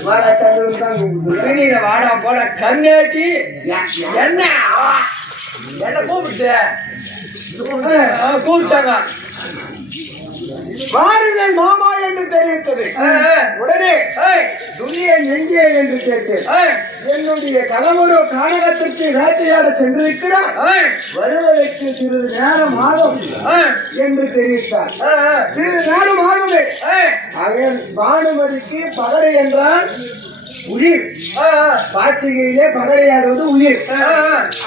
வாடா சந்தூர் தான் கூப்பிடுது வாடா போட கண்ணாட்டி என்ன? என்ன கூப்பிட்டு? கூப்பிட்டாங்க. வாருங்கள் மாமா என்று தெரிவித்தது. உடனே ஏய், துணியன் எங்கே என்று கேட்டேன். என்னுடைய கணவரோ கானகத்திற்கு வேட்டையாட சென்றிருக்கிறார். வருவதற்கு சிறிது நேரம் ஆகும் என்று தெரிவித்தார். சிறிது நேரம் ஆகுமே. ஆக பானுமதிக்கு பகடை என்றால் உயிர். பாச்சிகையிலே பகடையாடுவது உயிர்.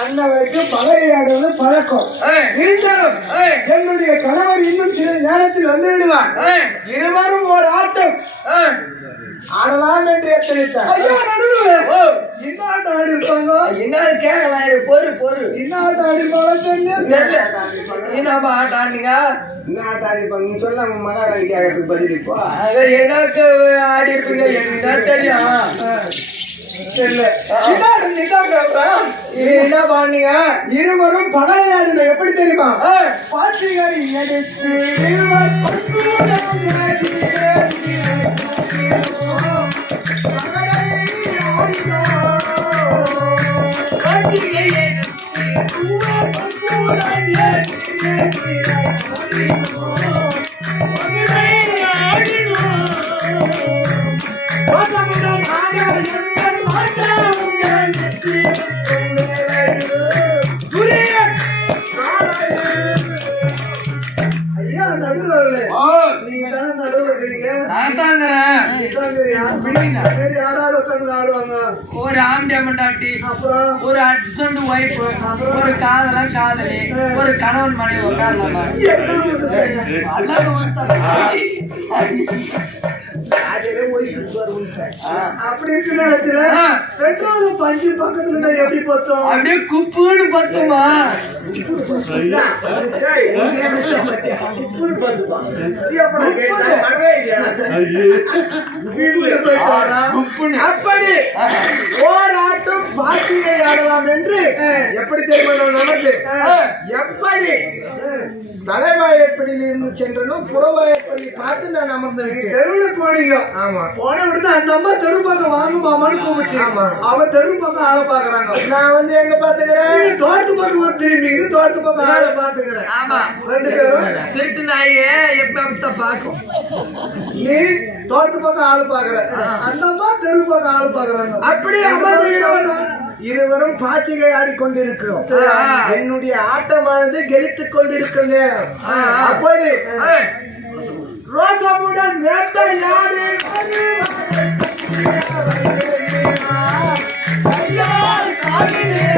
அன்னவருக்கு பகடையாடுவது பழக்கம். இருந்தாலும் என்னுடைய கணவர் இன்னும் சிறிது நேரத்தில் வந்து விடுவார். இருவரும் ஒரு ஆட்டம். ஆடலாம் என்று ஓ, என்ன ஆடி இருப்பாங்க? என்னன்னு கேட்கலாம் பொறு பொறு என்ன ஆட்டம் ஆடி இருப்பாங்க? தெரியல. என்னப்பா ஆடுனீங்க? என்ன ஆட்டம் ஆடி இருப்பாங்க? நீ சொல்ல நம்ம மகாராணி கேட்கறதுக்கு பதில் இப்போ அது எனக்கு ஆடி இருப்பீங்க எனக்கு தெரியும். தெரியல. என்ன பண்ணீங்க இருவரும் பகடையாடுன எப்படி தெரியுமா? ஏய், பாசிகளை எடுத்து இருவர் ஐயா நடுவர்களே ஓ, ஒரு ஆம்பியா மண்டாட்டி அப்புறம் ஒரு ஹஸ்பண்ட் ஒய்ஃப் ஒரு காதலன் காதலி ஒரு கணவன் மனைவி உட்காரலாமா அப்படி இருக்கிற நேரத்துல ஆ. பெட்ரோல் பஞ்சு பக்கத்துல எப்படி பார்த்தோம் அப்படியே குப்புன்னு பார்த்துப்பா. இது எப்படா கேட்டா? வரவே இல்லையா? வீட்டுல போய் பாரா. குப்புன்னு அப்படி ஓர் ஆட்டம் பாட்டியை ஆடலாம் என்று எப்படி தெரியுமா நமக்கு எப்படி? தலைவாயப்படியில் இருந்து சென்றனும் புறவாயப்படி பார்த்து நான் அமர்ந்து தெருவில் போனீங்க. ஆமா. போன உடனே அந்த அம்மா தெரு பக்கம் வாங்க மாமான்னு கூப்பிச்சு ஆமா. அவ தெரு பக்கம் ஆளை பாக்குறாங்க நான் வந்து எங்க பாத்துக்கிறேன் தோட்டத்து பக்கம் வந்து திரும்பி தோட்டத்து பக்கம் ஆளை பாத்துக்கிறேன் ஆமா. ரெண்டு பேரும்? திருட்டு நாயே எப்ப அப்படித்தான் பாக்கும் நீ தோட்டத்து பக்கம் ஆளு பாக்குற அந்த அம்மா தெரு பக்கம் ஆளு பாக்குறாங்க அப்படி அமர்ந்து இருவரும் பாச்சிகை ஆடிக்கொண்டிருக்கிறோம். என்னுடைய ஆட்டமானது கெளித்துக் கொண்டிருக்குங்க. அப்போது ஏய், ரோசமுடன் வேட்டையாடி கையால் காதிலே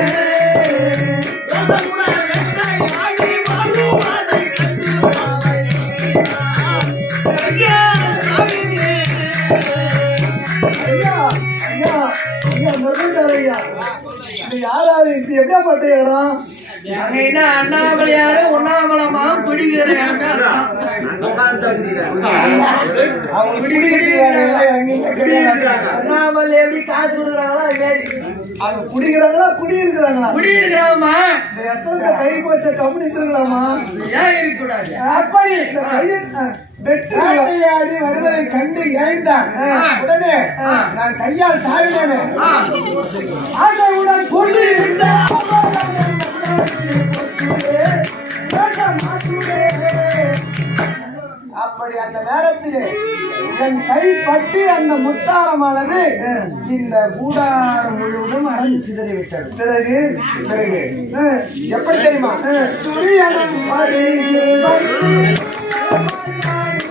யாராரு இது எப்படியா பட்ட இடம் அங்க என்ன அண்ணாமலையாரு உண்ணாமலமா பிடிக்கிற இடமே அண்ணாமலை எப்படி காசு கொடுக்குறாங்களோ மாதிரி அவங்க குடிக்கிறாங்களா குடி இருக்கிறாங்களா குடி இருக்கிறாமா இந்த இடத்துல கை போச்ச ஏன் இருக்கக்கூடாது? அப்படி வேட்டையாடி வருவதை கண்டு இழைந்தான் உடனே நான் கையால் தாழ்ந்தேன் ஆ, ஆசையுடன் கொண்டு இருந்தான் அப்படி அந்த நேரத்திலே என் கை பட்டு அந்த முத்தாரமானது இந்த கூடாரம் முழுவதும் அரைந்து சிதறிவிட்டது பிறகு பிறகு எப்படி தெரியுமா? அஹ், துரியனும்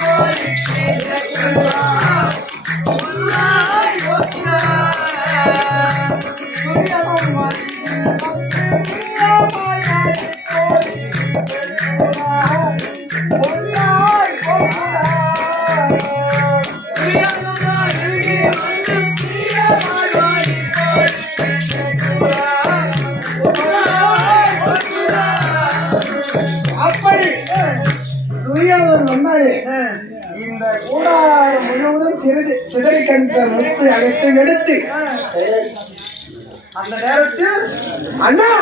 வந்து துரியோதன் இந்த கூடாரம் முழுவதும் சிறிது சிதறி கண்ட முத்து அழைத்து எடுத்து அந்த நேரத்தில் அண்ணா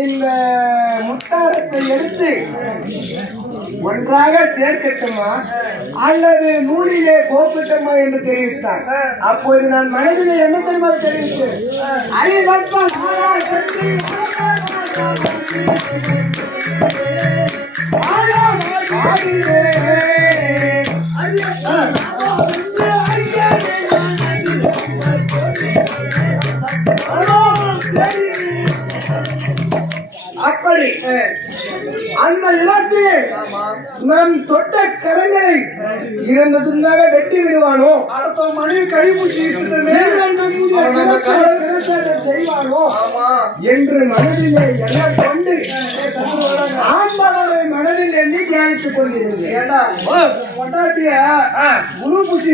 இந்த முத்தாரத்தை எடுத்து ஒன்றாக சேர்க்கட்டுமா? அல்லது நூலிலே கோப்பிட்டமா என்று தெரிவித்தார். அப்போது நான் மனதிலே என்ன தெரியுமா தெரிவித்தேன் ஐ நாராய் அப்படி. அந்த இடத்திலே நம் தொட்ட கரங்களை துண்டாக வெட்டி விடுவானோ? அடுத்த மனைவி கழிவுச்சி செய்வானோ என்று மனதிலே எண்ண கொண்டு ஆண்பாளரை மனதில் எண்ணி தியானித்துக் கொண்டிருந்தேன். பொண்டாட்டிய. குரு பூச்சி